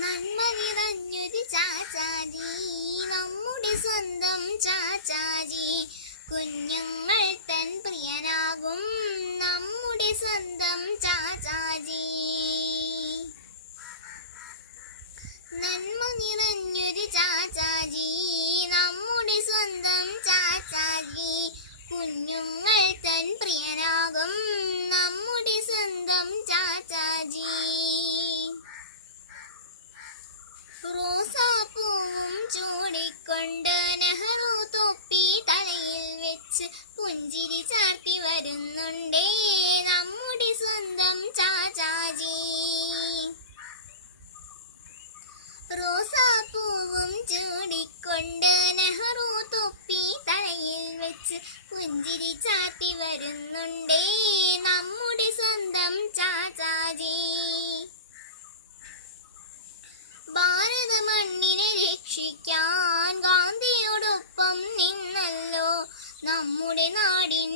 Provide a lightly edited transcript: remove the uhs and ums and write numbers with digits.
നന്മ നിറഞ്ഞൊരു ചാച്ചാജി, നമ്മുടെ സ്വന്തം ചാച്ചാജി. കുഞ്ഞുങ്ങൾ തൻ പ്രിയനാകും നമ്മുടെ സ്വന്തം ചാച്ചാജി. നന്മ നിറഞ്ഞൊരു ചാച്ചാജി, നമ്മുടെ സ്വന്തം ചാച്ചാജി. കുഞ്ഞുങ്ങൾ തൻ പ്രിയനാകും നമ്മുടെ സ്വന്തം ചാച്ചാജി. റോസാപ്പൂവും ചൂടിക്കൊണ്ട് നെഹ്റു തൊപ്പി തലയിൽ വെച്ച് പുഞ്ചിരി ചാർത്തി വരുന്നുണ്ടേ നമ്മുടെ സ്വന്തം ചാച്ചാജി. റോസാപ്പൂവും ചൂടിക്കൊണ്ട് നെഹ്റു തൊപ്പി തലയിൽ വെച്ച് പുഞ്ചിരി ചാർത്തി വരുന്നുണ്ടേ നമ്മുടെ സ്വന്തം ചാച്ചാജി. ഭാരത മണ്ണിനെ രക്ഷിക്കാൻ ഗാന്ധിയോടൊപ്പം നിന്നല്ലോ നമ്മുടെ നാടിൻ